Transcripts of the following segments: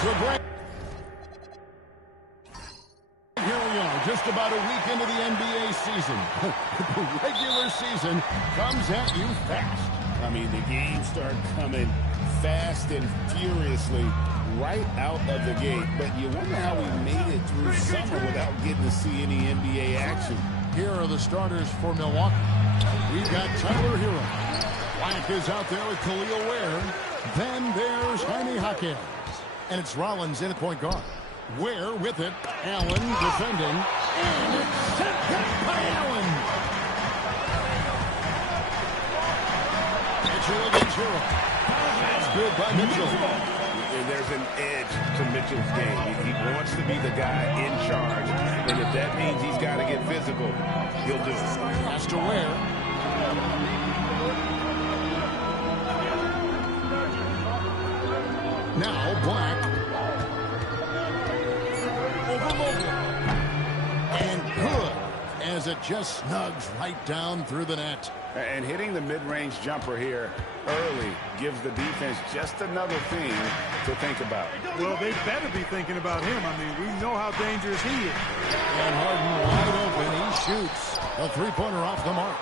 the break. Here we are, just about a week into the NBA season. The regular season comes at you fast. I mean, the games start coming fast and furiously right out of the gate. But you wonder how we made it through summer without getting to see any NBA action. Here are the starters for Milwaukee. We've got Tyler Hero. Black is out there with Khalil Ware. Then there's Jaime Jaquez. And it's Rollins in at point guard. Ware with it. Allen defending. And it's set back by Allen. Mitchell against Hero. That's good by Mitchell. And there's an edge to Mitchell's game. He wants to be the guy in charge. And if that means he's got to get physical, he'll do it. Pass to Ware. Now Black. Over Vogel. And good as it just snugs right down through the net. And hitting the mid-range jumper here early gives the defense just another thing to think about. Well, they better be thinking about him. I mean, we know how dangerous he is. And Harden wide open. He shoots. A three-pointer off the mark.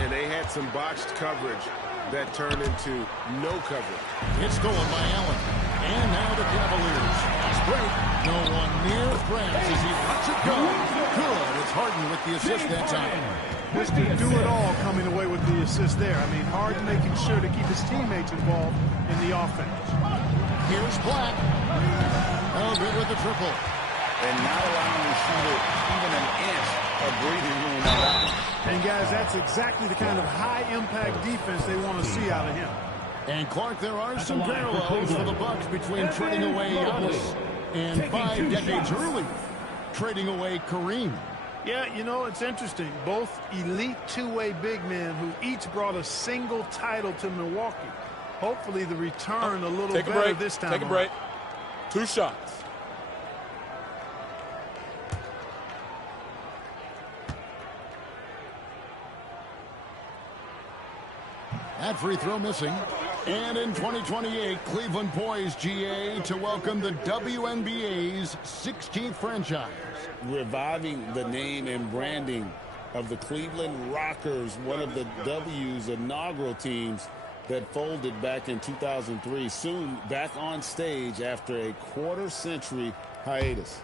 And they had some botched coverage that turned into no coverage. It's stolen by Allen. And now the Cavaliers. Fast break. No one near France as he lets it go. Good. It's Harden with the assist that time. Mr. Do-it-all coming away with the assist there. I mean, Harden making sure to keep his teammates involved in the offense. Here's Black. Oh, good with the triple. And not allowing the shooter even an inch of breathing room around. And, guys, that's exactly the kind of high-impact defense they want to see out of him. And, Clark, there are some parallels for the Bucks between trading away Giannis and 5 decades early, trading away Kareem. Yeah, you know, it's interesting. Both elite two-way big men who each brought a single title to Milwaukee. Hopefully the return a little better this time. Take a break. 2 shots. That free throw missing. And in 2028, Cleveland poised, GA, to welcome the WNBA's 16th franchise. Reviving the name and branding of the Cleveland Rockers, one of the W's inaugural teams that folded back in 2003. Soon back on stage after a quarter-century hiatus.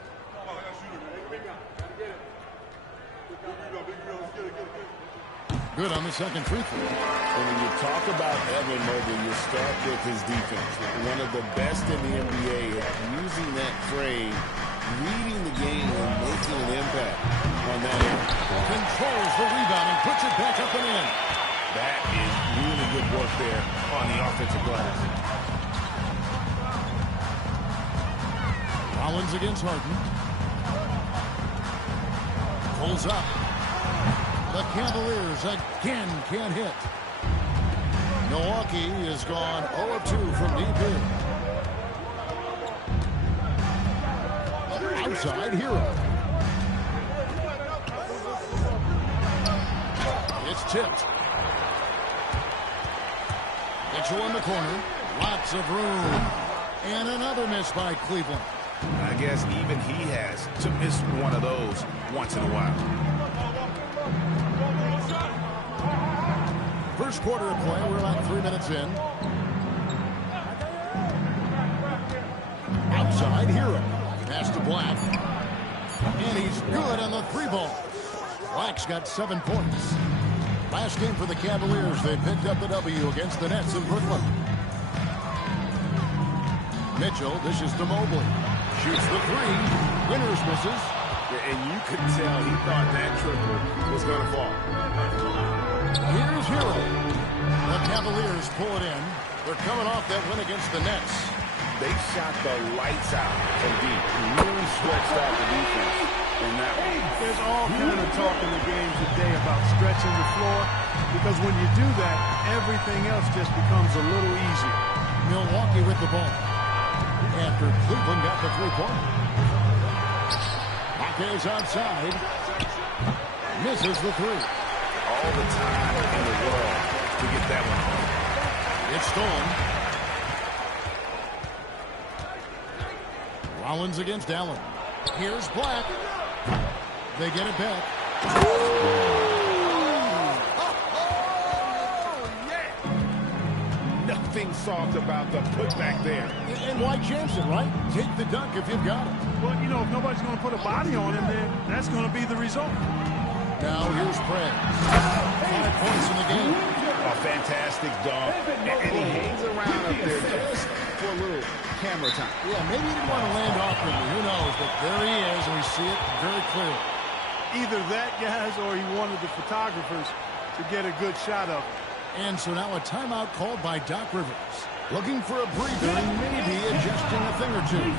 Good on the second free throw. And when you talk about Evan Mobley, you start with his defense. One of the best in the NBA at using that frame, reading the game, and making an impact on that end. Controls the rebound and puts it back up and in. That is really good work there on the offensive glass. Rollins against Harden. Pulls up. The Cavaliers again can't hit. Milwaukee is gone 0-2 from deep in. Outside Hero. It's tipped. Mitchell in the corner. Lots of room. And another miss by Cleveland. I guess even he has to miss one of those once in a while. First quarter of play, we're like 3 minutes in. Outside Hero. Pass to Black. And he's good on the 3-ball. Black's got 7 points. Last game for the Cavaliers, they picked up the W against the Nets in Brooklyn. Mitchell dishes to Mobley. Shoots the 3. Winters misses. And you could tell he thought that triple was going to fall. Here's Hero. The Cavaliers pull it in. They're coming off that win against the Nets. They shot the lights out from deep. Really stretched out the defense in that one. There's all kind of talk in the game today about stretching the floor, because when you do that, everything else just becomes a little easier. Milwaukee with the ball. After Cleveland got the 3-pointer. Jaquez outside. Misses the 3. All the time in the world to get that one home. It's stolen. Rollins against Allen. Here's Black. They get it back. Nothing soft about the putback there. And why chance it, right? Take the dunk if you've got it. Well, you know, if nobody's going to put a body on him, then that's going to be the result. Now here's Prez. 5 points in the game. A fantastic dunk. And he hangs around up there just for a little camera time. Yeah, maybe he didn't want to land awkwardly. Who knows? But there he is, and we see it very clearly. Either that, guys, or he wanted the photographers to get a good shot of him. And so now a timeout called by Doc Rivers. Looking for a breather and maybe adjusting a thing or two.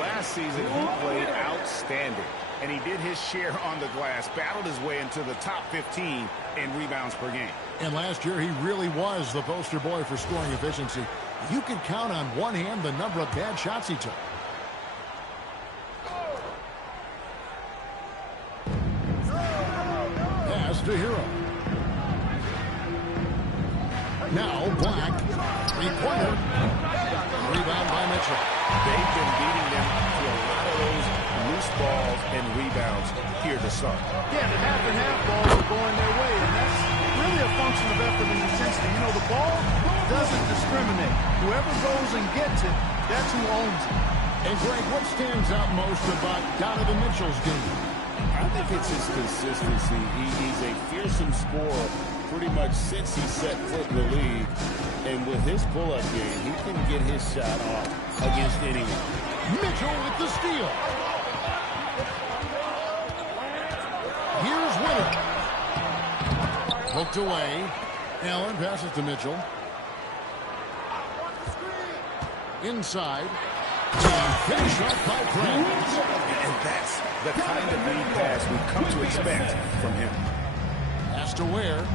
Last season, he played outstanding, and he did his share on the glass, battled his way into the top 15 in rebounds per game. And last year, he really was the poster boy for scoring efficiency. You could count on one hand the number of bad shots he took. Pass to Hero. Now Black. Three-pointer. Rebound by Mitchell. They've been beating them to a lot of those loose balls and rebounds here to start. Yeah, the half-and-half balls are going their way, and that's really a function of effort and intensity. You know, the ball doesn't discriminate. Whoever goes and gets it, that's who owns it. And, Greg, what stands out most about Donovan Mitchell's game? I think it's his consistency. He's a fearsome scorer pretty much since he set foot in the league. And with his pull-up game, he can get his shot off against anyone. Mitchell with the steal. Here's Winner. Poked away. Allen passes to Mitchell. Inside. Finish up by Prez. And that's the kind of lead pass we've come to expect from him. Pass to Ware.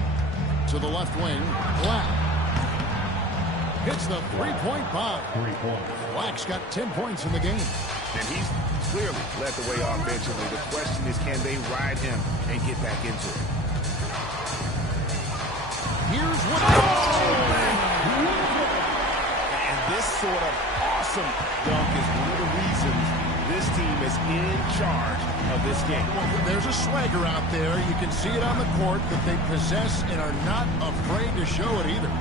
To the left wing. Black. Hits the three-point bomb. Black's got 10 points in the game. And he's clearly led the way offensively. The question is, can they ride him and get back into it? Here's what. And this sort of awesome dunk is one of the reasons this team is in charge of this game. There's a swagger out there. You can see it on the court that they possess and are not afraid to show it either.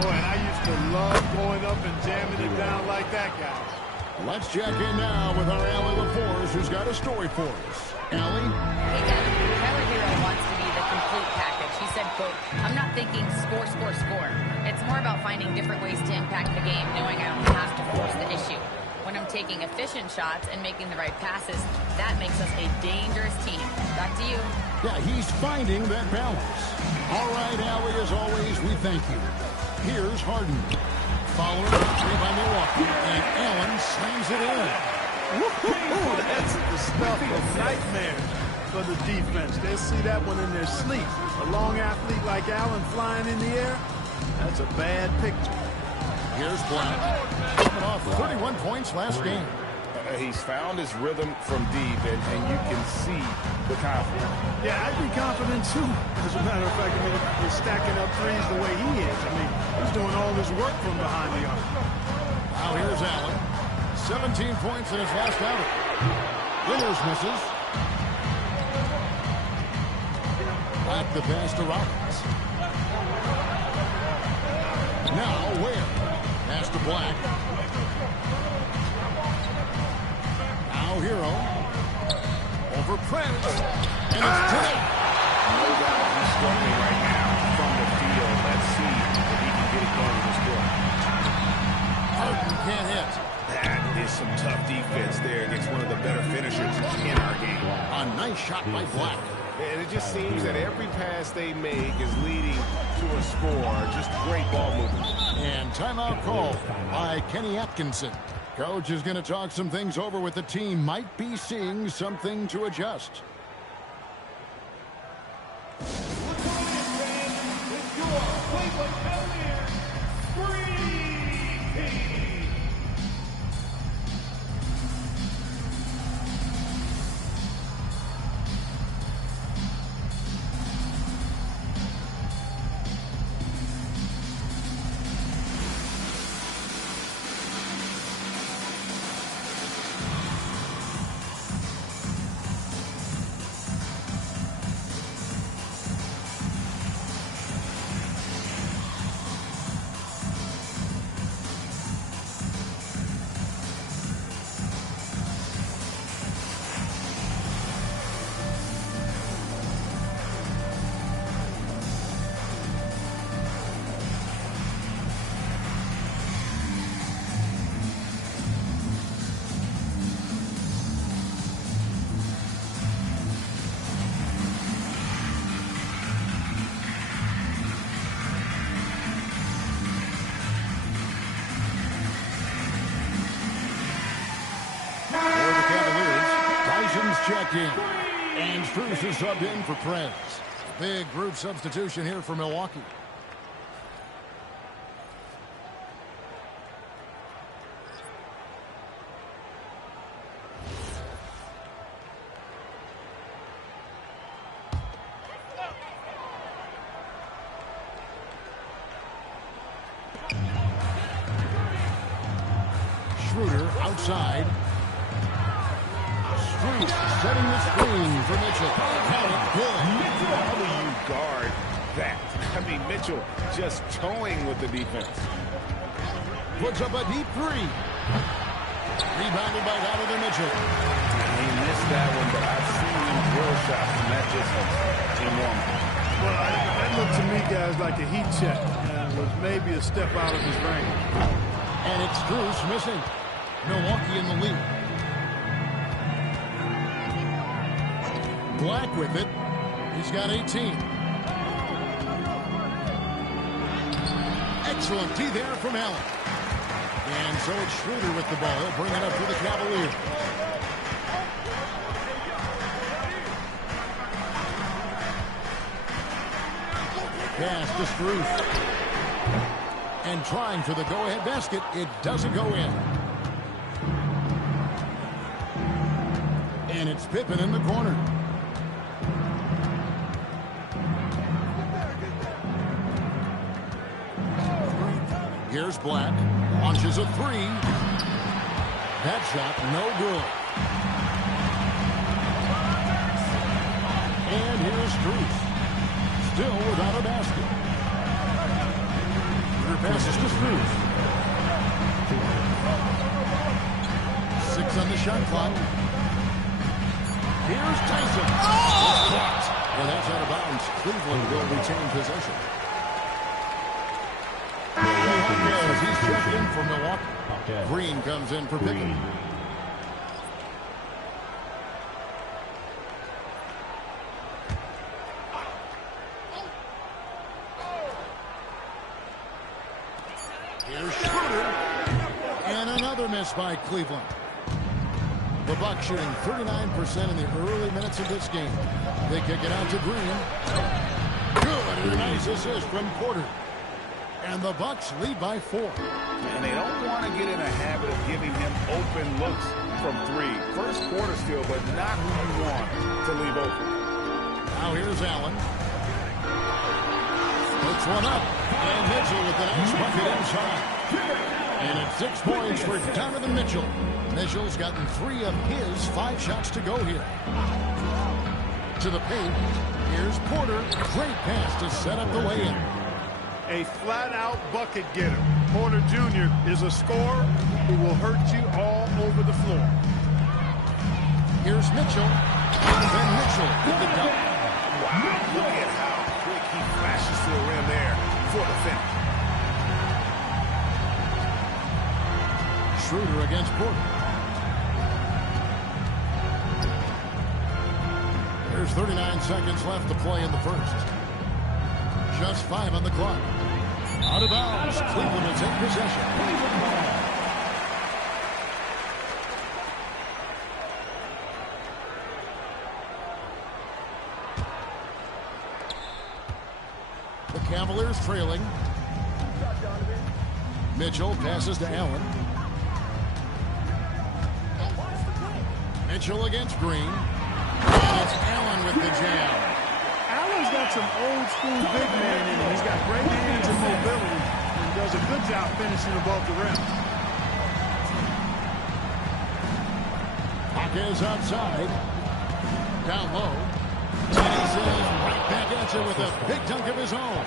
Boy, and I used to love going up and jamming it down like that, guys. Let's check in now with our Allie LaForce, who's got a story for us. Allie? Hey, Kevin. Tyler Hero wants to be the complete package. He said, quote, "I'm not thinking score, score, score. It's more about finding different ways to impact the game, knowing I don't have to force the issue. When I'm taking efficient shots and making the right passes, that makes us a dangerous team." Back to you. Yeah, he's finding that balance. All right, Allie, as always, we thank you. Here's Harden. Following the three by Milwaukee, and Allen slams it in. Woo-hoo-hoo, that's the stuff of nightmares for the defense. They'll see that one in their sleep. A long athlete like Allen flying in the air, that's a bad picture. Here's Black. Coming off 31 points last game. He's found his rhythm from deep, and you can see the confidence. Yeah, I'd be confident too. As a matter of fact, I mean, if you're stacking up threes the way he is, I mean, he's doing all this work from behind the arc. Now here's Allen. 17 points in his last outing. Winters misses. Black the pass to Rollins. Now Ware. Pass to Black. Now Hero. Over Prince. And it's Trey. No doubt he's struggling right now from the field. Let's see if he can get it going in this quarter. Harden can't hit. That is some tough defense there against one of the better finishers in our game. A nice shot by Black. And it just seems that every pass they make is leading to a score. Just great ball movement. And timeout call by Kenny Atkinson. Coach is going to talk some things over with the team. Might be seeing something to adjust. Checked in. And Strus is subbed in for Prez. Big group substitution here for Milwaukee. Schroeder outside. Setting the screen for Mitchell. How do you guard that? I mean, Mitchell just towing with the defense. Puts up a deep three. Rebounded by Donovan Mitchell. He missed that one, but I've seen him drill shots from that distance in warm-up. Well, that looked to me, guys, like a heat check. Was maybe a step out of his range. And it's Strus missing. Milwaukee in the lead. Black with it. He's got 18. Excellent D there from Allen. And so it's Schroeder with the ball. He'll bring it up to the Cavaliers. Pass to Strus. And trying for the go-ahead basket. It doesn't go in. And it's Pippen in the corner. Here's Black. Launches a three. That shot, no good. And here's Strus. Still without a basket. Her passes to Strus. 6 on the shot clock. Here's Tyson. Oh! And that's out of bounds. Cleveland will retain possession. He's checked in for Milwaukee. Green comes in for Pippen. Here's Schroeder. And another miss by Cleveland. The Bucks shooting 39% in the early minutes of this game. They kick it out to Green. Good. And a nice assist from Porter. And the Bucks lead by 4. And they don't want to get in a habit of giving him open looks from 3. First quarter still, but not who you want to leave open. Now here's Allen. Puts one up. And Mitchell with the nice bucket inside. And it's 6 points for Donovan Mitchell. Mitchell's gotten 3 of his 5 shots to go here. to the paint. Here's Porter. Great pass to set up the lay-in. A flat-out bucket getter. Porter Jr. is a scorer who will hurt you all over the floor. Here's Mitchell. And then Mitchell with the dunk. Wow, look at how quick he flashes to the rim there for the finish. Schroeder against Porter. There's 39 seconds left to play in the first. Just 5 on the clock. Out of bounds. Cleveland will take possession. The Cavaliers trailing. Mitchell passes to Allen. Mitchell against Green. And it's Allen with the jam. Allen's got some old-school big man in him. He's got great hands and mobility and does a good job finishing above the rim. Hawkins outside. Down low. And he says right back at you with a big dunk of his own.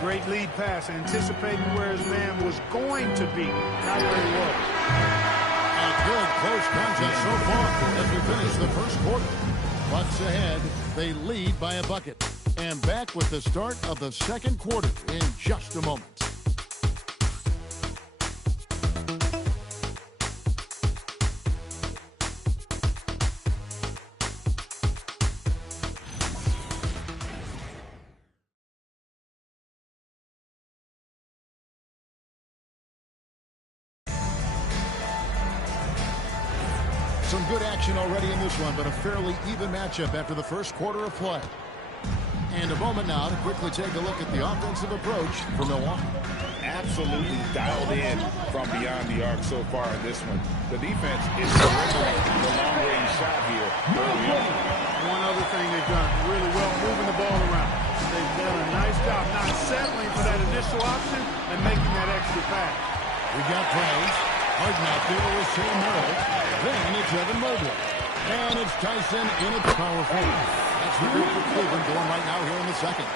Great lead pass, anticipating where his man was going to be, not where he was. A good close contest so far as we finish the first quarter. Bucks ahead. They lead by a bucket. And back with the start of the second quarter in just a moment. Some good action already in this one, but a fairly even matchup after the first quarter of play. And a moment now to quickly take a look at the offensive approach for Milwaukee. Absolutely dialed in from beyond the arc so far in this one. The defense is surrendering the long-range shot here early on. One other thing they've done really well, moving the ball around. They've done a nice job not settling for that initial option and making that extra pass. We got plays. Harden out there with Sam Merrill. Then it's Evan Mobley. And it's Tyson in its power forward. That's the group for Cleveland going right now here in the second.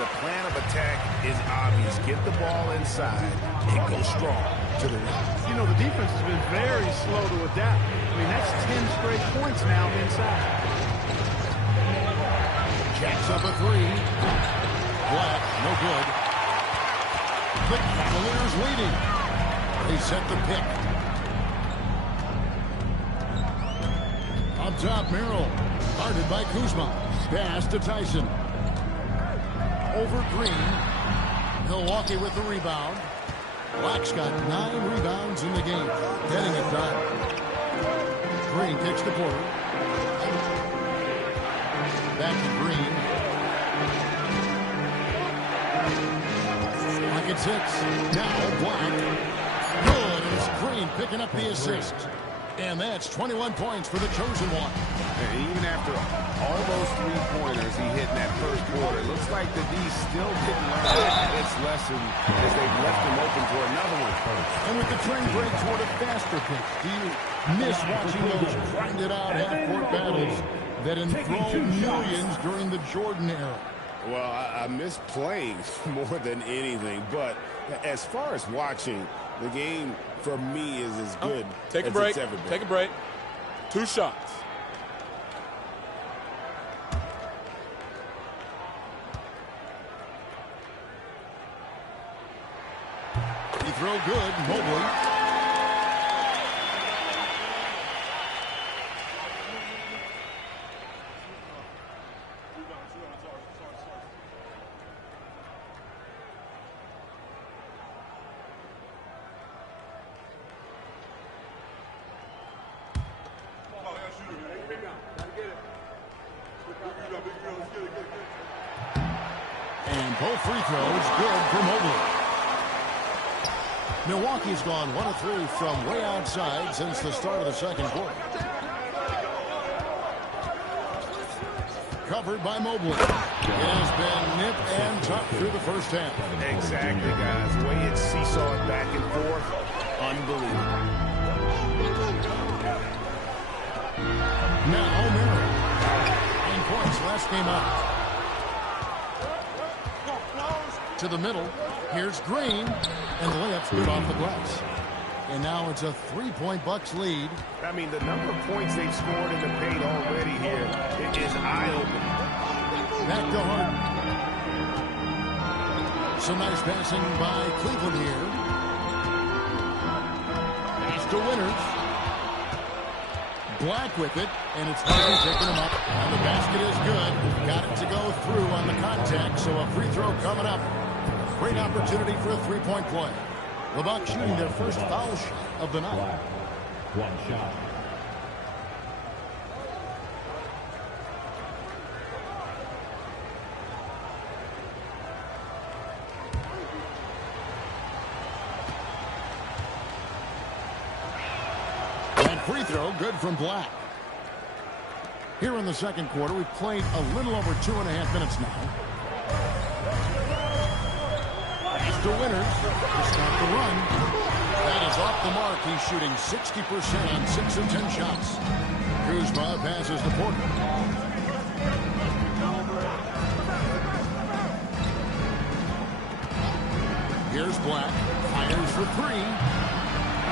The plan of attack is obvious. Get the ball inside and go strong to the rim. You know, the defense has been very slow to adapt. I mean, that's 10 straight points now inside. Jacks up a three. Black, no good. The Cavaliers leading. They set the pick. Up top, Merrill. Guarded by Kuzma. Pass to Tyson. Over Green. Milwaukee with the rebound. Black's got 9 rebounds in the game. Getting it done. Green kicks to Porter. Back to Green. Black at 6. Now Black. Good. And it's Green picking up the assist. And that's 21 points for the chosen one. And even after all those three-pointers he hit in that first quarter, it looks like the D still didn't learn its lesson as they've left him open for another one. And with the trend break toward a faster pitch, do you miss watching those grinded-out half-court battles that enthralled millions during the Jordan era? Well, I miss playing more than anything, but as far as watching, the game for me is as good Take a as break. it's ever been. Take a break. 2 shots. He throw good, Mobley. And both free throws good for Mobley. Milwaukee's gone 1 of 3 from way outside since the start of the second quarter. Covered by Mobley. It has been nip and tuck through the first half. Exactly, guys. The way it's seesawed back and forth, unbelievable. Now Merrill. 9 points last pass came out. To the middle. Here's Green. And the layup's good off the glass. And now it's a 3-point Bucks lead. I mean, the number of points they've scored in the paint already here is eye-opening. Back to Harden. Some nice passing by Cleveland here. Pass to Winters. Black with it, and it's Harden picking him up. And the basket is good. Got it to go through on the contact, so a free throw coming up. Great opportunity for a 3-point play. The Bucks shooting their first foul shot of the night. One shot. And free throw good from Black. Here in the second quarter, we've played a little over 2.5 minutes now. Pass to Winters to start the run. That is off the mark. He's shooting 60% on 6 of 10 shots. Kuzma passes to Porter. Here's Black. Fires for 3.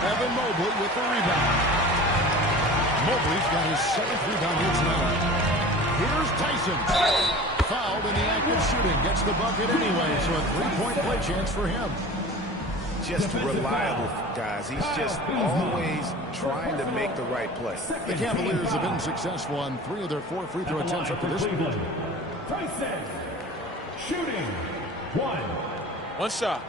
Evan Mobley with the rebound. Mobley's got his 7th rebound here tonight. Here's Tyson. Fouled in the act of shooting. Gets the bucket anyway, so a 3-point play chance for him. Just reliable, guys. He's just always trying to make the right play. The Cavaliers have been successful on 3 of their 4 free throw attempts up to this point. Tyson. Shooting. 1. One shot.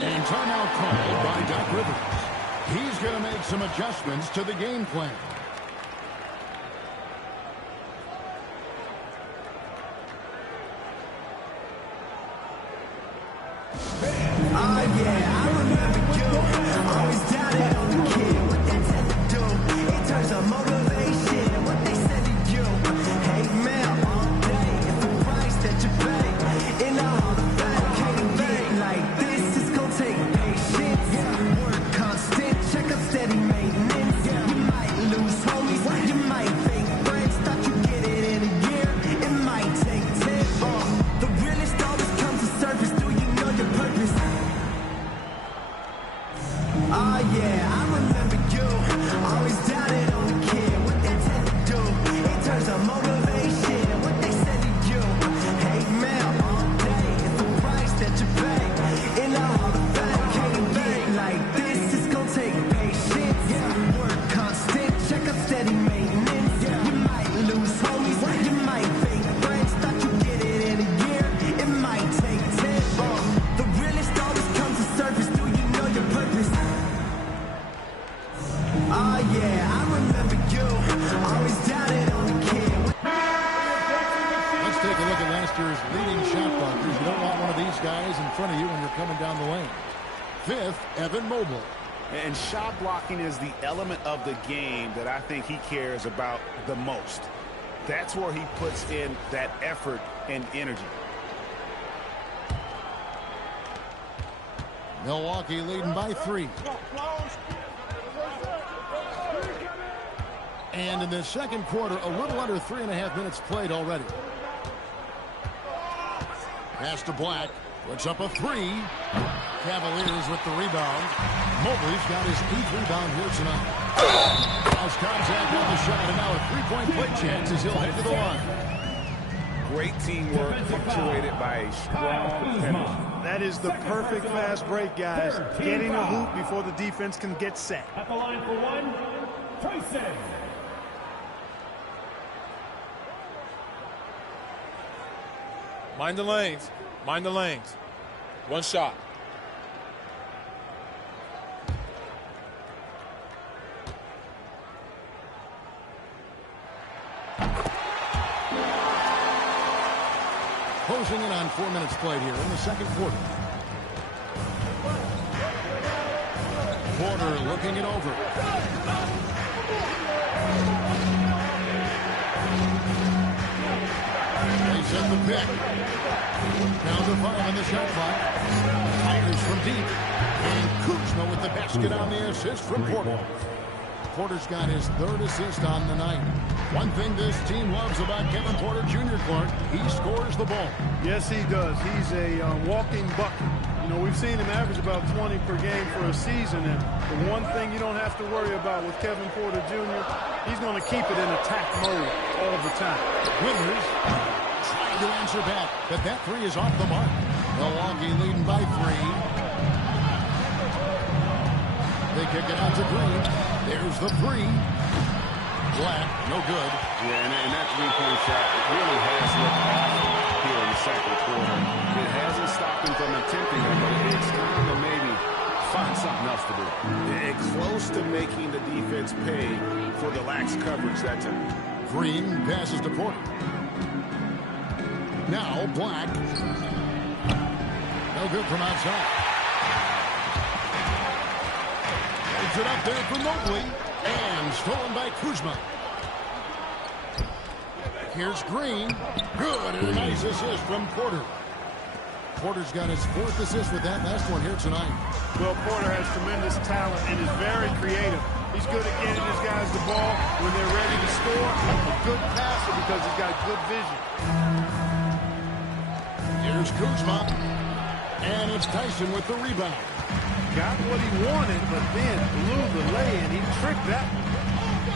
And timeout called by Doc Rivers. He's going to make some adjustments to the game plan. Evan Mobley. And shot blocking is the element of the game that I think he cares about the most. That's where he puts in that effort and energy. Milwaukee leading by 3. And in the second quarter, a little under 3.5 minutes played already. Pass to Black. Puts up a 3. Cavaliers with the rebound. Mobley's got his 8th rebound here tonight. House contact on the shot, and now a 3-point play chance as he'll head to the line. Great teamwork punctuated by a strong finish. That is the perfect fast break, guys. Getting a hoop before the defense can get set. At the line for 1, Tyson. Mind the lanes. Mind the lanes. One shot. Closing in on 4 minutes played here in the second quarter. Porter looking it over. They set the pick. Down to 5 on the shot clock. Tigers from deep. And Kuzma with the basket on the assist from Porter. Porter's got his 3rd assist on the night. One thing this team loves about Kevin Porter Jr., Clark, he scores the ball. Yes, he does. He's a walking bucket. You know, we've seen him average about 20 per game for a season, and the one thing you don't have to worry about with Kevin Porter Jr., he's going to keep it in attack mode all the time. Winters trying to answer back, but that 3 is off the mark. Milwaukee leading by 3. They kick it out to Green. There's the 3. Black, no good. Yeah, and that three-point shot, it really has looked awful here in the second quarter. It hasn't stopped him from attempting it, but it's time to maybe find something else to do. Close to making the defense pay for the lax coverage that time. Green passes to Porter. Now Black. No good from outside. Holds it up there for Mobley. And stolen by Kuzma. Here's Green. Good, and a nice assist from Porter. Porter's got his 4th assist with that last one here tonight. Well, Porter has tremendous talent and is very creative. He's good at getting his guys the ball when they're ready to score. A good passer because he's got good vision. Here's Kuzma. And it's Tyson with the rebound. Got what he wanted, but then blew the lay, and he tricked that one.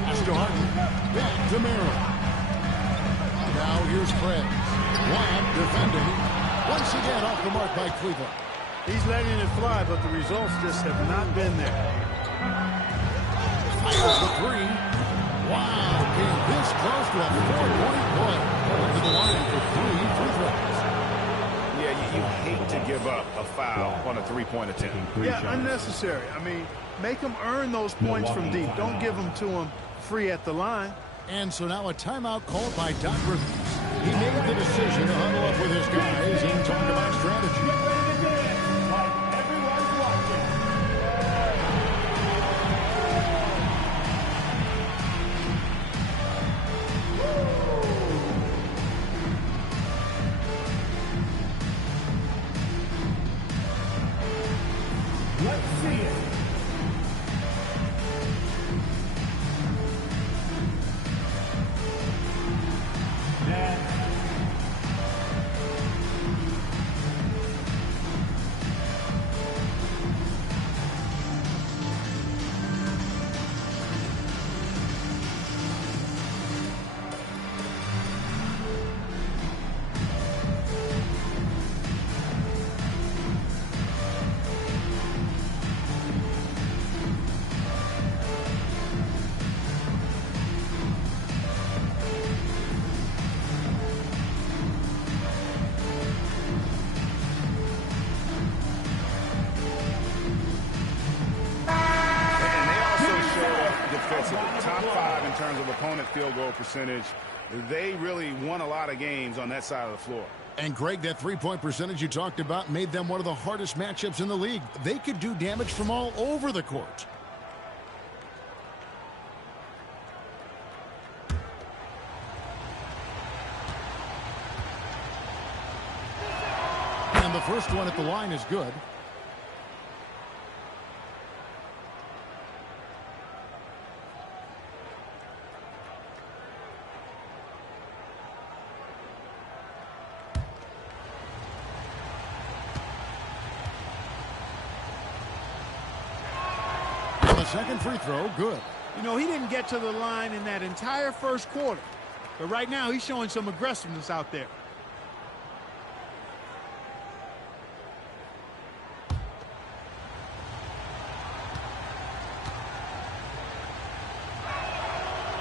Pass to Harden. Back to Merrill. Now here's Fred. Wyatt defending. Once again off the mark by Cleveland. He's letting it fly, but the results just have not been there. Fires the 3. Wow, came this close to a 4-point play. Going to the line for 3 free throws. Yeah, you hate to give up a foul on a three-point attempt. Yeah, unnecessary. I mean, make them earn those points from deep. Don't give them to them free at the line. And so now a timeout called by Doc Rivers. He made the decision to huddle up with his guys and talk about strategy. Let's see it. Next. Top 5 in terms of opponent field goal percentage. They really won a lot of games on that side of the floor. And Greg, that 3-point percentage you talked about made them one of the hardest matchups in the league. They could do damage from all over the court. And the first one at the line is good. Second free throw, good. You know, he didn't get to the line in that entire first quarter. But right now, he's showing some aggressiveness out there.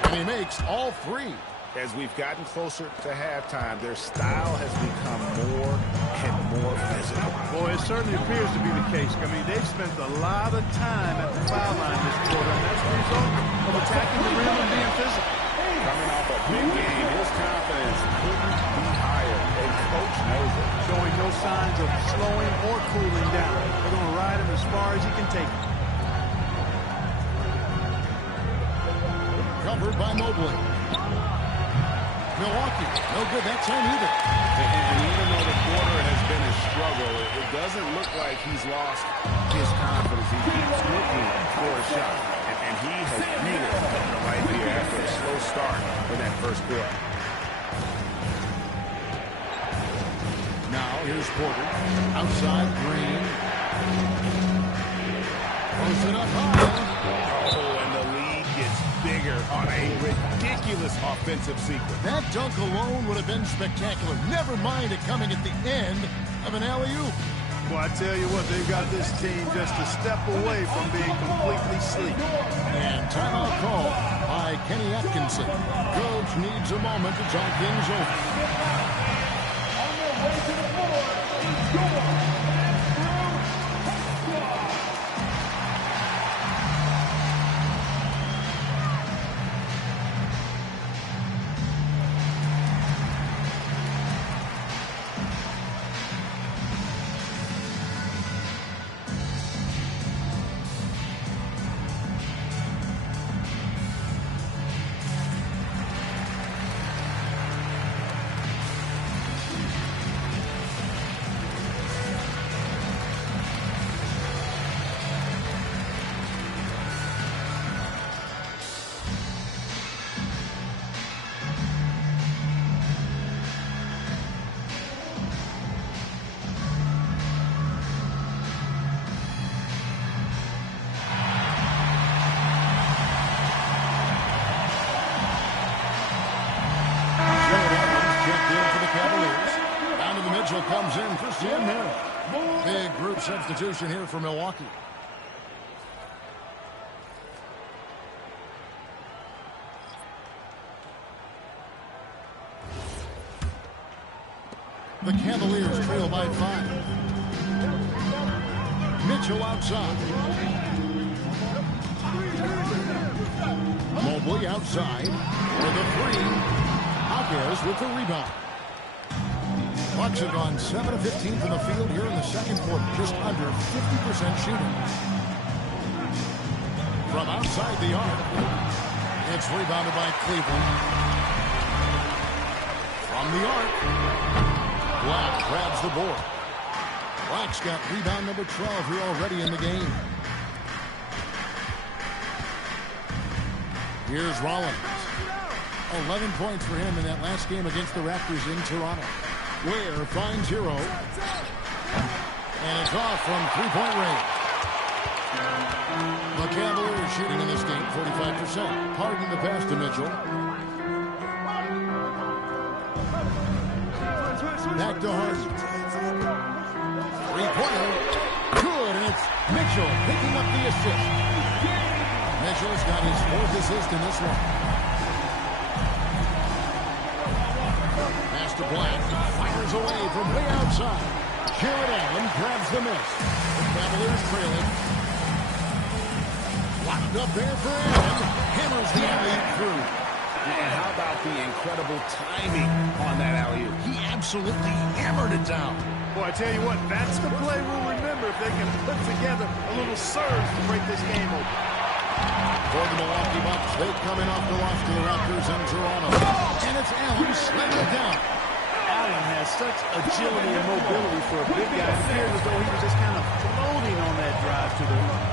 And he makes all 3. As we've gotten closer to halftime, their style has become more and more physical. Boy, it certainly appears to be the case. I mean, they've spent a lot of time at the foul line this quarter, and that's the result of attacking the rim and being physical. Coming off a big game, his confidence couldn't be higher, and Coach knows it. Showing no signs of slowing or cooling down. They're going to ride him as far as he can take him. Covered by Mobley. Milwaukee, no good that time either. And even though the quarter has been as struggle. It doesn't look like he's lost his confidence. He keeps looking for a shot. And he has really come to life here after a slow start in that first quarter. Now here's Porter. Outside, Green. Throws it up high. Oh, and the lead gets bigger on a ridiculous offensive sequence. That dunk alone would have been spectacular. Never mind it coming at the end of an alley-oop. Well, I tell you what, they've got this team just a step away from being completely sleep. And timeout call by Kenny Atkinson. Coach needs a moment to talk things over. Comes in for Sam Merrill. Big group substitution here for Milwaukee. The Cavaliers trail by 5. Mitchell outside. Mobley outside with a 3. Hawkins with the rebound. Bucks have gone 7 of 15 from the field here in the second quarter, just under 50% shooting. From outside the arc, it's rebounded by Cleveland. From the arc, Black grabs the board. Black's got rebound number 12 here already in the game. Here's Rollins. 11 points for him in that last game against the Raptors in Toronto. Ware finds Hero. And it's off from three-point range. The Cavaliers shooting in this game 45%. Pardon the pass to Mitchell. Back to Harden. Three-pointer. Good, and it's Mitchell picking up the assist. Mitchell's got his 4th assist in this one. Pass to Black. Fires away from way outside. Jared Allen grabs the miss. The Cavaliers trailing. Locked up there for Allen. Hammers the alley through. And how about the incredible timing on that alley-oop? He absolutely hammered it down. Boy, I tell you what, that's the play we'll remember if they can put together a little surge to break this game open. For the Milwaukee Bucks, they come in off the loss to the Raptors in Toronto. And it's Allen slamming it down. Allen has such agility and mobility for a big guy. It appears as though he was just kind of floating on that drive to the hoop.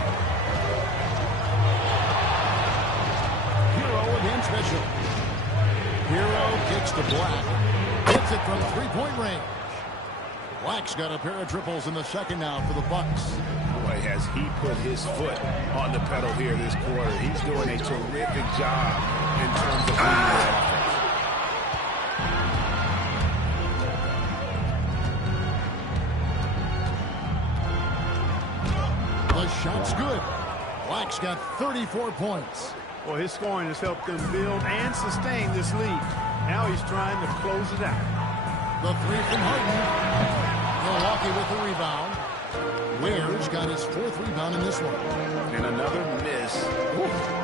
Hero against Mitchell. Hero kicks to Black. Hits it from three-point range. Black's got a pair of triples in the second now for the Bucks. Boy, has he put his foot on the pedal here this quarter. He's doing a terrific job in terms of leading the offense. The shot's good. Black's got 34 points. Well, his scoring has helped them build and sustain this lead. Now he's trying to close it out. The 3 from Harden. Milwaukee with the rebound. Ware's got his 4th rebound in this one. And another miss.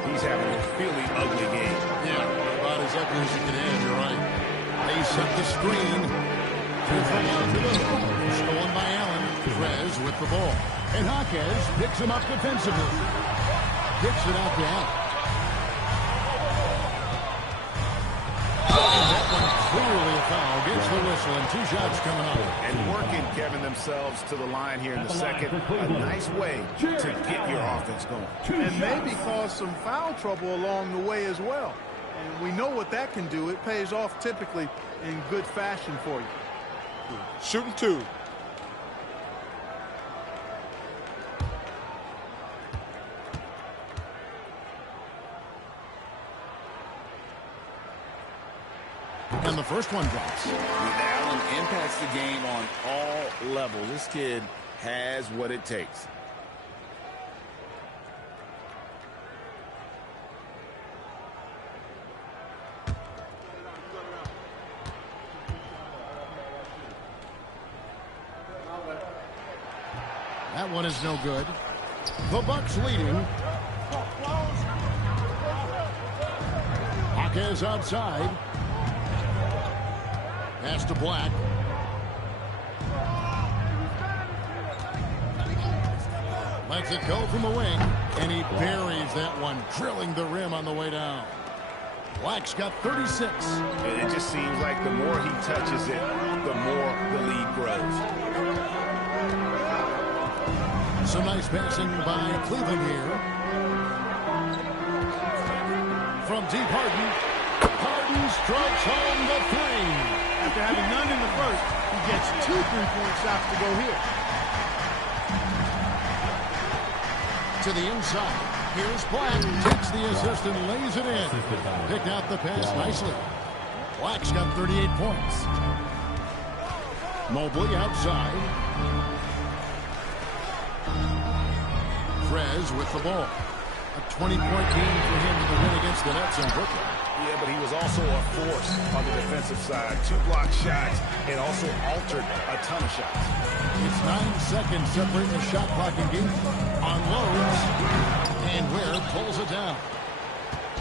He's having a really ugly game. Yeah, about as ugly as you can have, you're right. They set the screen. 2 from out to the hoop. Stolen by Allen. Trez with the ball. And Hawkins picks him up defensively. Kicks it out to Allen. And that one clearly a foul, gets the whistle, and 2 shots coming up. And working, Kevin, themselves to the line here in the second. A nice way to get your offense going. And maybe cause some foul trouble along the way as well. And we know what that can do. It pays off typically in good fashion for you. Shooting 2. And the first one drops. Allen impacts the game on all levels. This kid has what it takes. That one is no good. The Bucks leading. Jaquez outside. Pass to Black. Lets it go from the wing, and he buries that one, drilling the rim on the way down. Black's got 36. It just seems like the more he touches it, the more the lead grows. Some nice passing by Cleveland here. From deep, Harden. Harden strikes home the 3. After having none in the first, he gets 2 3-point shots to go here. To the inside. Here's Black. Takes the assist and lays it in. Picked out the pass nicely. Black's got 38 points. Mobley outside. Trez with the ball. A 20-point game for him in the win against the Nets in Brooklyn. Yeah, but he was also a force on the defensive side. 2 blocked shots and also altered a ton of shots. It's 9 seconds separating the shot clock and game. Unloads. And Ware pulls it down.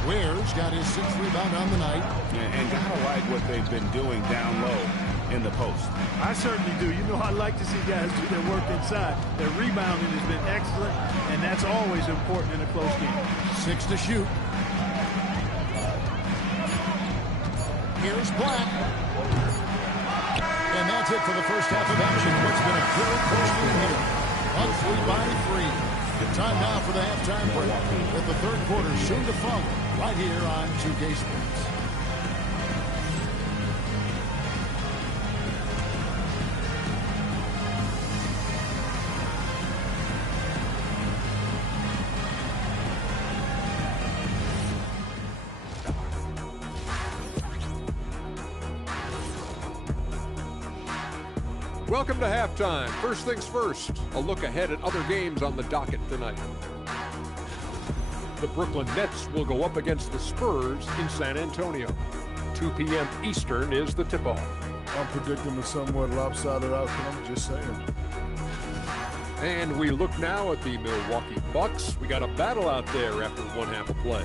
Ware's got his 6th rebound on the night. And gotta like what they've been doing down low in the post. I certainly do. You know, I like to see guys do their work inside. Their rebounding has been excellent, and that's always important in a close game. 6 to shoot. Here's Black. And that's it for the first half of action. What's been a very close game here. Bucks lead by 3. Time now for the halftime break. With the third quarter soon to follow right here on 2K Sports. Welcome to halftime. First things first, a look ahead at other games on the docket tonight. The Brooklyn Nets will go up against the Spurs in San Antonio. 2 p.m. Eastern is the tip-off. I'm predicting a somewhat lopsided outcome, just saying. And we look now at the Milwaukee Bucks. We got a battle out there after 1 half of play.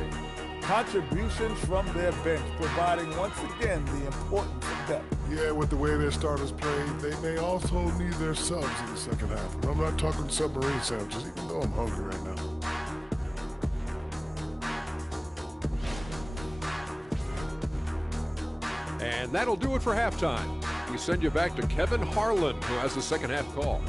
Contributions from their bench, providing once again the importance of depth. Yeah, with the way their starters played, they may also need their subs in the second half. And I'm not talking submarine sandwiches, even though I'm hungry right now. And that'll do it for halftime. We send you back to Kevin Harlan, who has the second half call.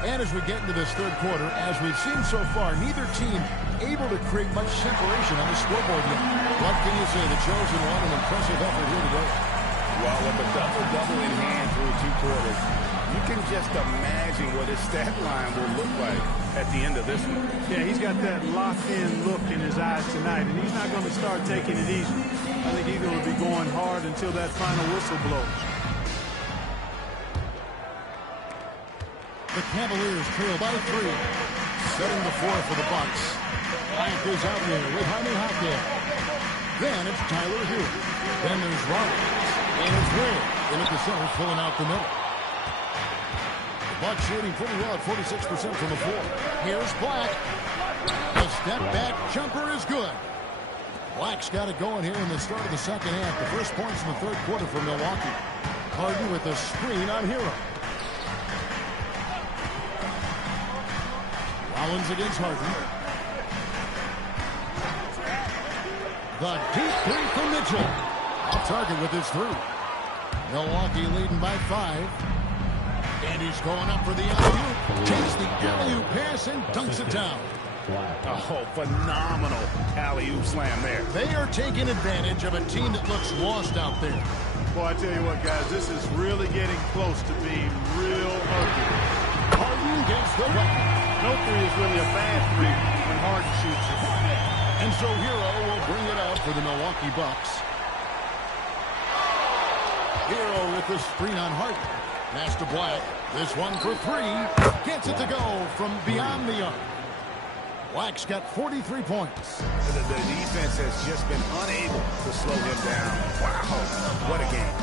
And as we get into this third quarter, as we've seen so far, neither team able to create much separation on the scoreboard yet. What can you say? The chosen one, an impressive effort here today. Well, with a double-double in hand through 2 quarters, you can just imagine what his stat line will look like at the end of this one. Yeah, he's got that locked-in look in his eyes tonight, and he's not going to start taking it easy. I think he's going to be going hard until that final whistle blows. The Cavaliers trail by 3. Setting the floor for the Bucks. Bryant goes out there with Jaime Jaquez. Then it's Tyler Hero. Then there's Rollins. And it's Ware in at the center, filling out the middle. The Bucks shooting pretty well at 46% from the floor. Here's Black. The step back jumper is good. Black's got it going here in the start of the second half. The first points in the third quarter for Milwaukee. Harden with a screen on Hero. Rollins against Harden. The deep three from Mitchell. Off target with his three. Milwaukee leading by 5. And he's going up for the alley-oop. Takes the alley-oop pass and dunks it down. Oh, phenomenal alley-oop slam there. They are taking advantage of a team that looks lost out there. Boy, I tell you what, guys, this is really getting close to being real ugly. Harden gets the bucket. No three is really a bad three when Harden shoots it. And so Hero will bring it up for the Milwaukee Bucks. Hero with the screen on Harden. Pass to Black. This one for 3. Gets it to go from beyond the arc. Black's got 43 points. The defense has just been unable to slow him down. Wow, what a game.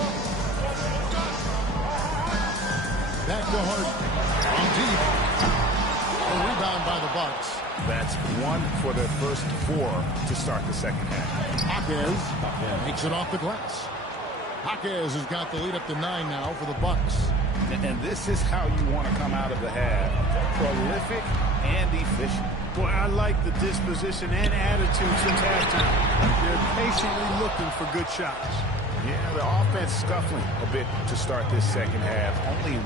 Back to Harden. On deep. A rebound by the Bucks. That's 1 for their first 4 to start the second half. Jaquez makes it off the glass. Jaquez has got the lead up to 9 now for the Bucks. And this is how you want to come out of the half. Prolific and efficient. Boy, I like the disposition and attitude since halftime. They're patiently looking for good shots. Yeah, the offense scuffling a bit to start this second half. Only 1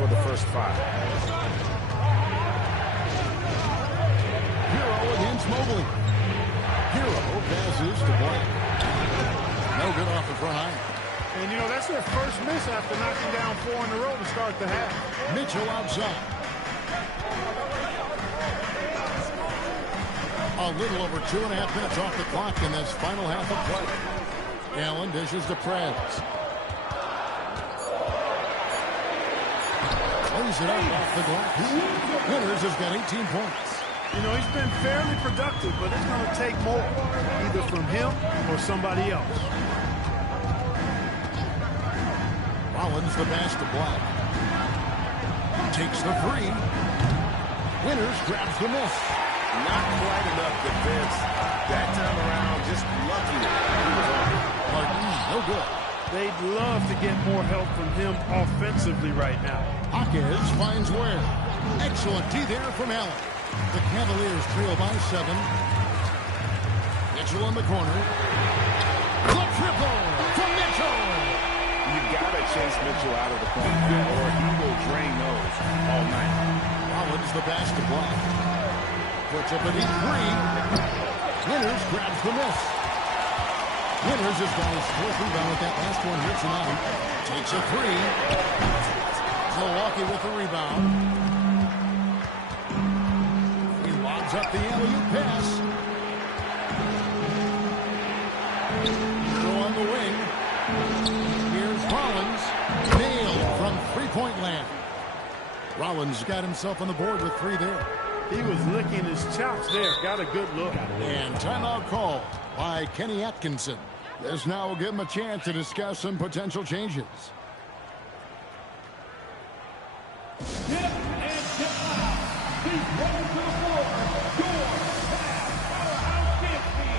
for the first 5. Hero against Mobley. Hero passes to Black. No good off the front iron. And, you know, that's their first miss after knocking down 4 in a row to start the half. Mitchell outside. A little over 2.5 minutes off the clock in this final half of play. Allen dishes to Prez. Plays it up off the glass. Winters has got 18 points. You know, he's been fairly productive, but it's going to take more, either from him or somebody else. Rollins the pass to Black. Takes the 3. Winters grabs the miss. Not quite enough defense. That time around, just lucky. Harden, no good. They'd love to get more help from him offensively right now. Jaquez finds Ware. Excellent D there from Allen. The Cavaliers trail by 7. Mitchell in the corner. The triple from Mitchell. You gotta chase Mitchell out of the corner, or he will drain those all night. Rollins the pass to Black. Puts up a deep 3. Winters grabs the miss. Winters has got his 4th rebound with that last one here tonight. Takes a 3. Milwaukee with the rebound. He lobs up the alley-oop pass. Go on the wing. Here's Rollins. Nailed from three-point land. Rollins got himself on the board with 3 there. He was licking his chops there. Got a good look. And timeout called by Kenny Atkinson. This now will give him a chance to discuss some potential changes. Get up and get out. Please roll to the floor. Your powerhouse dance team.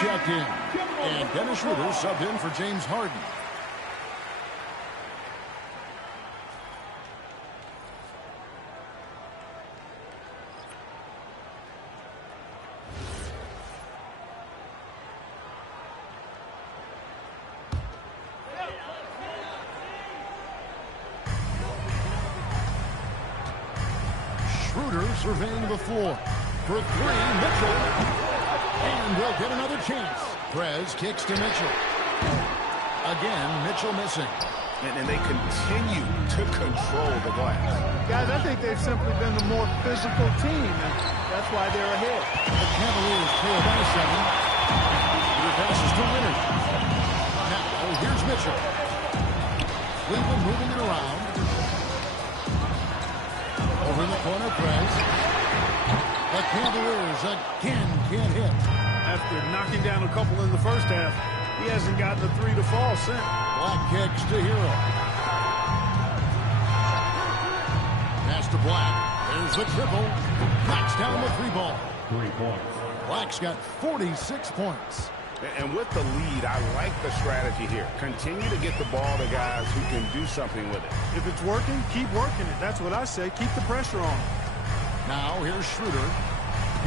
Checked in. And Dennis Schroeder subbed in for James Harden. Schroeder surveying the floor. For three, Mitchell. And they'll get another chance. Prez kicks to Mitchell. Again, Mitchell missing. And they continue to control the glass. Guys, I think they've simply been the more physical team, and that's why they're ahead. The Cavaliers trail by 7. The passes to Leonard. Now, here's Mitchell. Cleveland moving it around. Over in the corner, Prez. The Cavaliers again can't hit. After knocking down a couple in the first half, he hasn't gotten the three to fall since. Black kicks to Hero. Pass to Black. There's the triple. Knocks down the 3 ball. 3 points. Black's got 46 points. And with the lead, I like the strategy here. Continue to get the ball to guys who can do something with it. If it's working, keep working it. That's what I say. Keep the pressure on. Now here's Schroeder.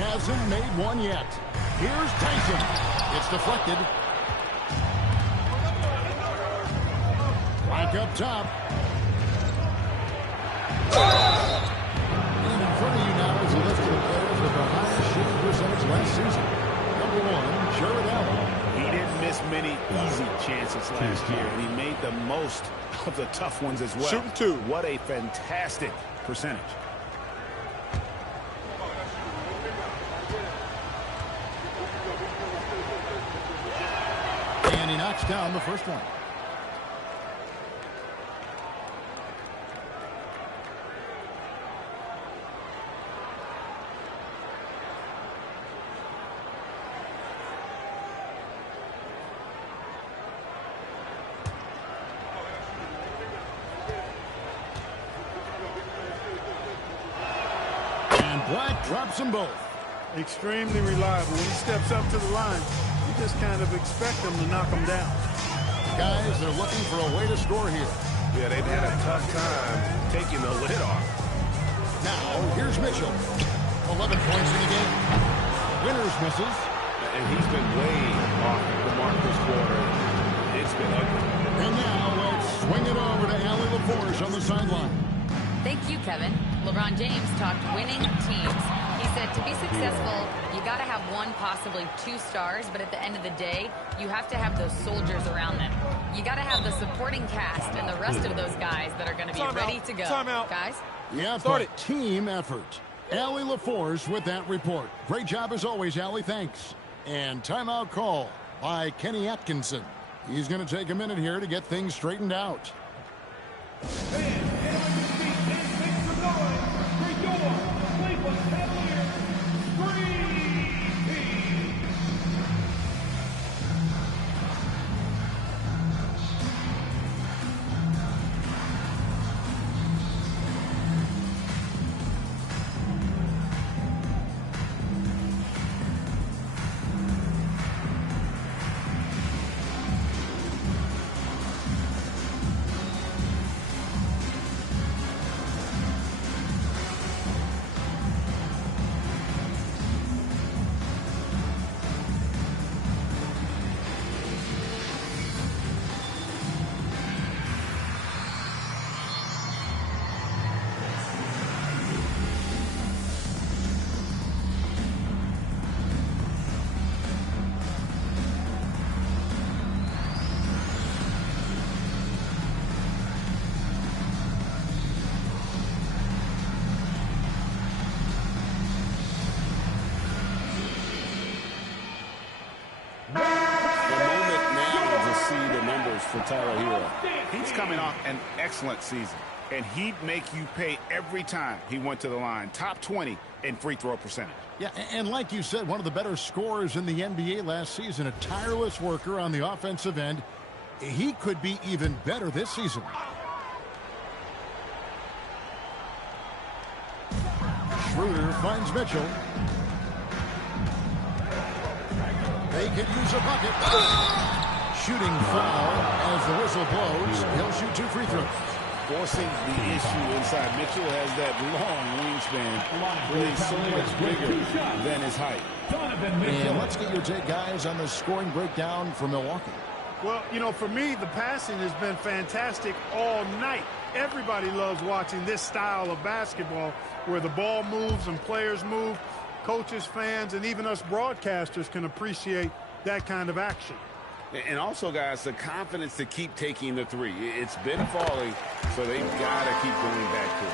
Hasn't made one yet. Here's Tyson. It's deflected. Black up top. And in front of you now is a list of the players with the highest shooting percentage last season. Number 1, Jared Allen. He didn't miss many easy chances last year, and he made the most of the tough ones as well. Shooting 2. What a fantastic percentage. And he knocks down the first one. Black drops them both. Extremely reliable. When he steps up to the line, you just kind of expect him to knock him down. Guys, they're looking for a way to score here. Yeah, they've had a tough time taking the lid off. Now, here's Mitchell. 11 points in the game. Winters misses. And he's been way off the mark this quarter. It's been ugly. And now let's swing it over to Allie LaForge on the sideline. Thank you, Kevin. LeBron James talked winning teams. He said to be successful, you got to have 1, possibly 2 stars, but at the end of the day, you have to have those soldiers around them. You got to have the supporting cast and the rest of those guys that are going to be ready to go. Timeout. Guys? Yeah, Start it. Team effort. Allie LaForge with that report. Great job as always, Allie. Thanks. And timeout call by Kenny Atkinson. He's going to take a minute here to get things straightened out. For Tyler Hero. He's coming off an excellent season, and he'd make you pay every time he went to the line. Top 20 in free throw percentage. Yeah, and like you said, one of the better scorers in the NBA last season, a tireless worker on the offensive end. He could be even better this season. Schroeder finds Mitchell. They could use a bucket. Shooting foul as the whistle blows. He'll shoot 2 free throws. Forcing the issue inside. Mitchell has that long wingspan. Really so much bigger than his height. And let's get your take, guys, on the scoring breakdown for Milwaukee. Well, you know, for me, the passing has been fantastic all night. everybody loves watching this style of basketball where the ball moves and players move. Coaches, fans, and even us broadcasters can appreciate that kind of action. And also, guys, the confidence to keep taking the three. It's been falling, so they've got to keep going back to it.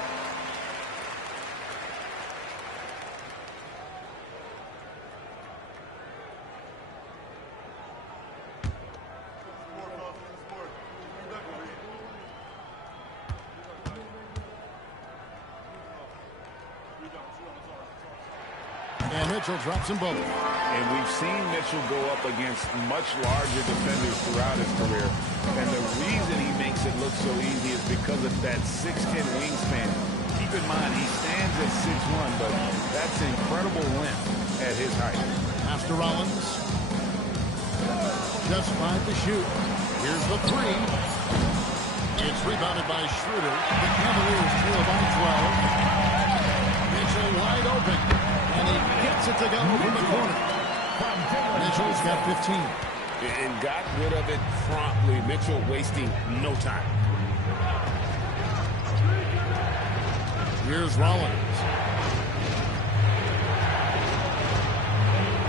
And Mitchell drops them both. And we've seen Mitchell go up against much larger defenders throughout his career. And the reason he makes it look so easy is because of that 6'10" wingspan. Keep in mind, he stands at 6'1", but that's incredible length at his height. Pass to Rollins. Just 5 to shoot. Here's the three. It's rebounded by Schroeder. The Cavaliers trail by 12. Mitchell wide open. And he gets it to go from the corner. Mitchell's got 15. And got rid of it promptly. Mitchell wasting no time. Here's Rollins.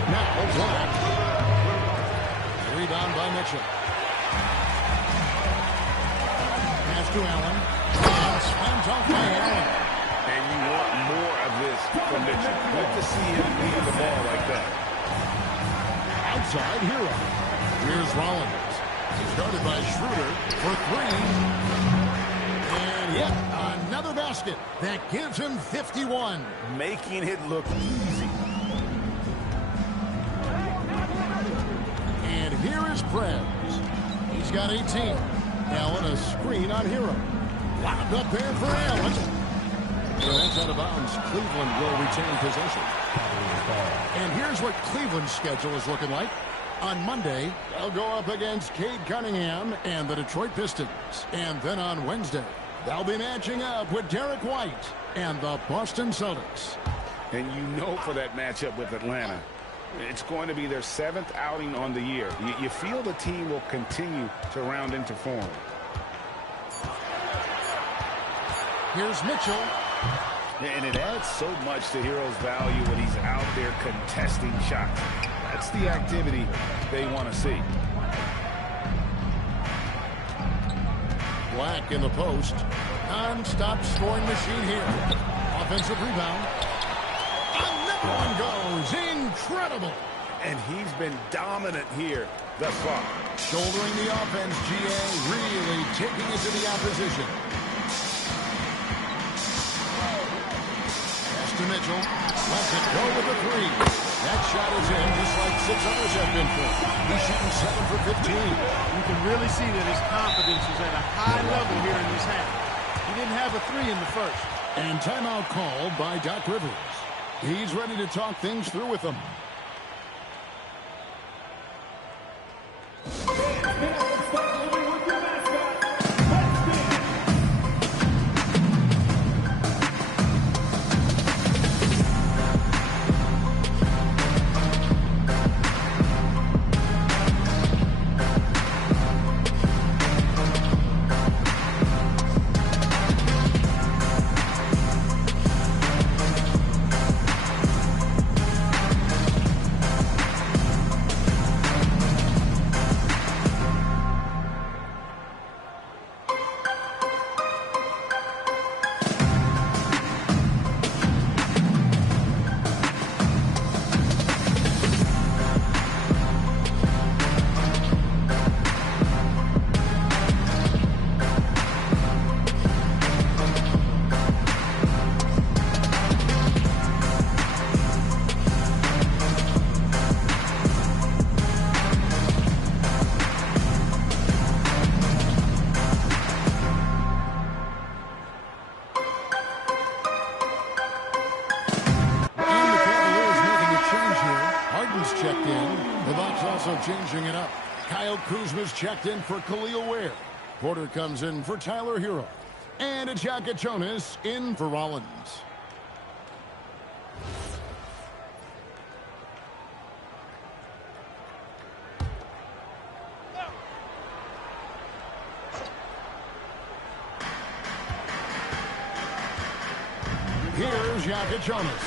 Now Black. Rebound by Mitchell. Pass to Allen. And slammed off by Allen. And you want more of this from Mitchell. Good to see him lead the ball like that. Outside Hero. Here's Rollins. Started by Schroeder for three. And yet another basket. That gives him 51. Making it look easy. And here is Prez. He's got 18. Allen a screen on Hero. Lobbed up there for Allen. So that's out of bounds. Cleveland will retain possession. And here's what Cleveland's schedule is looking like. On Monday, they'll go up against Cade Cunningham and the Detroit Pistons. And then on Wednesday, they'll be matching up with Derek White and the Boston Celtics. And you know for that matchup with Atlanta, it's going to be their 7th outing on the year. You feel the team will continue to round into form. Here's Mitchell. And it adds so much to Hero's value when he's out there contesting shots. That's the activity they want to see. Black in the post. Non-stop scoring machine here. Offensive rebound. Another one goes. Incredible. And he's been dominant here thus far. Shouldering the offense, GA. Really taking it to the opposition. To Mitchell, lets it go with the three. That shot is in, just like 6 others have been for. He's shooting 7 for 15. You can really see that his confidence is at a high level here in this half. He didn't have a three in the first. And timeout called by Doc Rivers. He's ready to talk things through with them. Changing it up. Kyle Kuzma's checked in for Khalil Ware. Porter comes in for Tyler Hero. And Achaka Jonas in for Rollins. Here's Jokic Jonas.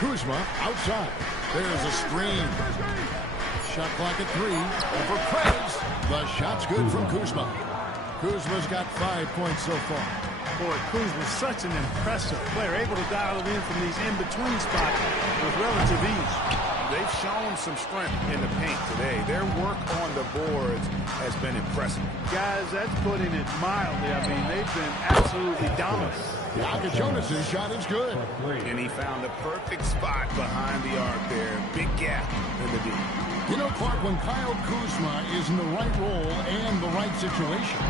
Kuzma outside. There's a screen. Shot clock at 3. Over Krebs. The shot's good from Kuzma. Kuzma's got 5 points so far. Boy, Kuzma's such an impressive player, able to dial it in from these in-between spots with relative ease. They've shown some strength in the paint today. Their work on the boards has been impressive. Guys, that's putting it mildly. I mean, they've been absolutely dominant. Jokic Jonas' shot is good. And he found the perfect spot behind the arc there. Big gap in the D. You know, Clark, when Kyle Kuzma is in the right role and the right situation,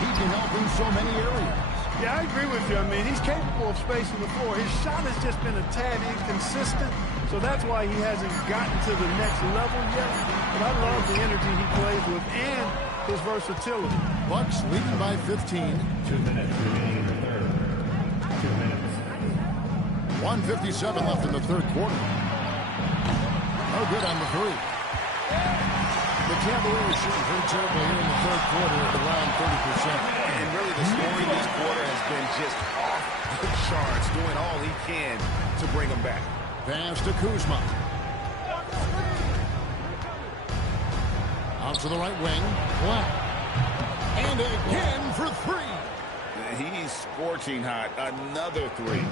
he can help in so many areas. Yeah, I agree with you. I mean, he's capable of spacing the floor. His shot has just been a tad inconsistent, so that's why he hasn't gotten to the next level yet. But I love the energy he plays with and his versatility. Bucks leading by 15. 2 minutes remaining in the third. 2 minutes. 1:57 left in the third quarter. No good on the 3. The Cavaliers shooting pretty terribly here in the third quarter at around 30%. And really the scoring this quarter has been just off the charts, doing all he can to bring them back. Pass to Kuzma. Out to the right wing. Black. And again for 3. He's scorching hot. Another 3.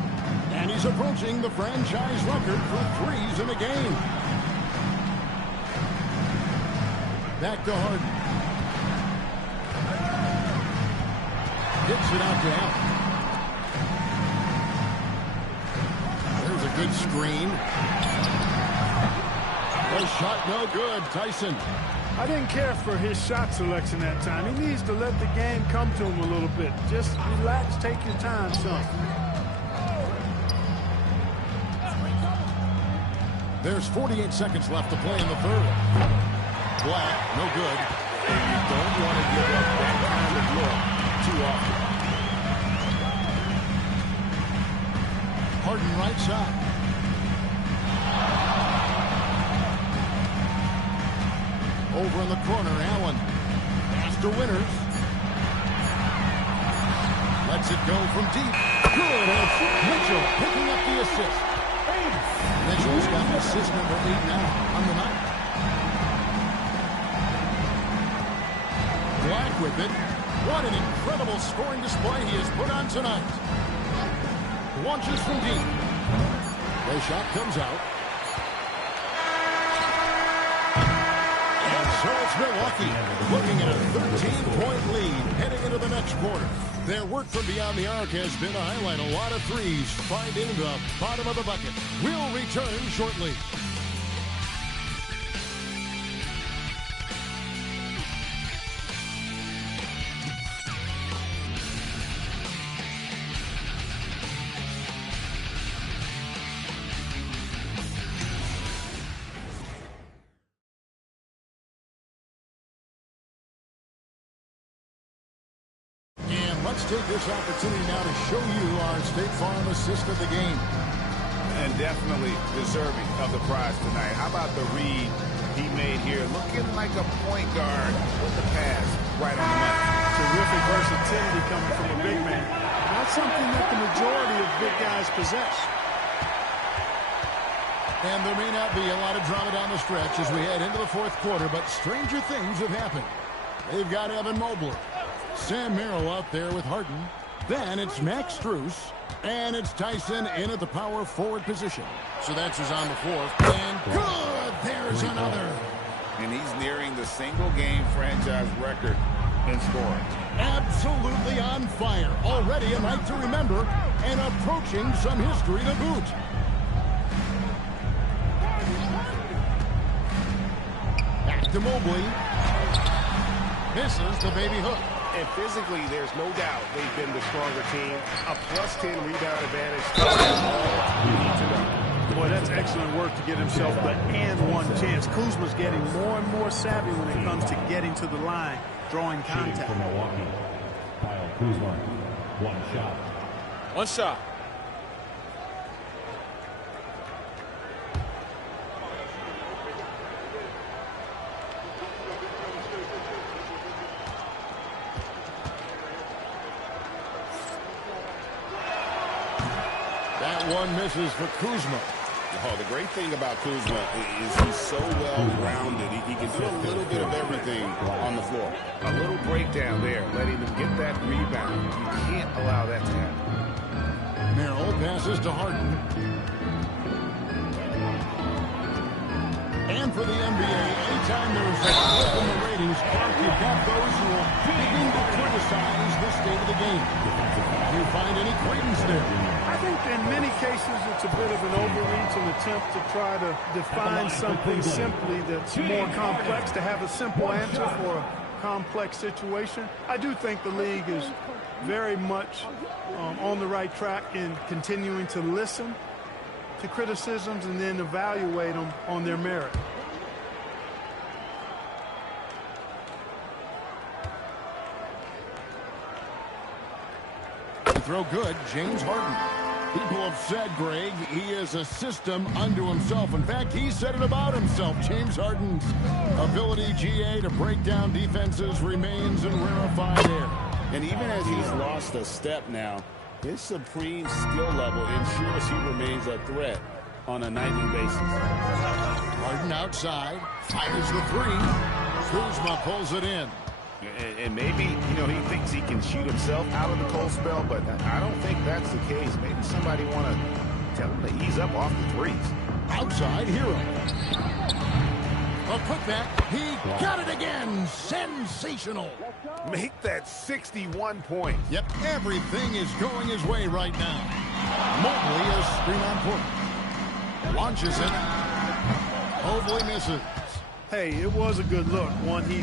And he's approaching the franchise record for 3s in a game. Back to Harden. Gets it out to Allen. There's a good screen. The shot no good. Tyson. I didn't care for his shot selection that time. He needs to let the game come to him a little bit. Just relax, take your time, son. There's 48 seconds left to play in the third. Black, no good. And you don't want to give up that kind of look too often. Harden right side. Over in the corner, Allen. Pass to Winters. Lets it go from deep. Good. Mitchell picking up the assist. Mitchell's got assist number 8 now on the night. Black with it. What an incredible scoring display he has put on tonight. Launches from deep. The shot comes out. And so it's Milwaukee looking at a 13-point lead heading into the next quarter. Their work from beyond the arc has been to highlight a lot of threes finding the bottom of the bucket. We'll return shortly. Let's take this opportunity now to show you our State Farm assist of the game. And definitely deserving of the prize tonight. How about the read he made here? Looking like a point guard with the pass right on the money. Terrific versatility coming from a big man. Not something that the majority of big guys possess. And there may not be a lot of drama down the stretch as we head into the fourth quarter, but stranger things have happened. They've got Evan Mobley. Sam Merrill out there with Harden. Then it's Max Strus. And it's Tyson in at the power forward position. So that's his on the fourth. And good! There's another. And he's nearing the single-game franchise record in scoring. Absolutely on fire. Already a night to remember. And approaching some history to boot. Back to Mobley. Misses the baby hook. And physically, there's no doubt they've been the stronger team. A +10 rebound advantage. All you need to know. Boy, that's excellent work to get himself the and one chance. Kuzma's getting more and more savvy when it comes to getting to the line, drawing contact. For Milwaukee, Kyle Kuzma, 1 shot. 1 shot. That one misses for Kuzma. Oh, the great thing about Kuzma is he's so well-rounded. He can do a little bit of everything on the floor. A little breakdown there, letting them get that rebound. You can't allow that to happen. Merrill passes to Harden. And for the NBA, anytime there's a flip in the ratings, Clark, you've got those who will begin to criticize the state of the game. Do you find any credence there? I think in many cases it's a bit of an overreach, an attempt to try to define something simply that's more complex, to have a simple answer for a complex situation. I do think the league is very much on the right track in continuing to listen to criticisms and then evaluate them on their merit. Throw good, James Harden. People have said, Greg, he is a system unto himself. In fact, he said it about himself. James Harden's ability, GA, to break down defenses remains in rarefied air. And even as he's lost a step now, his supreme skill level ensures he remains a threat on a nightly basis. Harden outside, fires the three. Kuzma pulls it in. And maybe, he thinks he can shoot himself out of the cold spell, but I don't think that's the case. Maybe somebody want to tell him to ease up off the threes. Outside Hero. A putback. He got it again. Sensational. Make that 61 points. Yep, everything is going his way right now. Mobley is screen on point. Launches it. Mobley misses. Hey, it was a good look. One he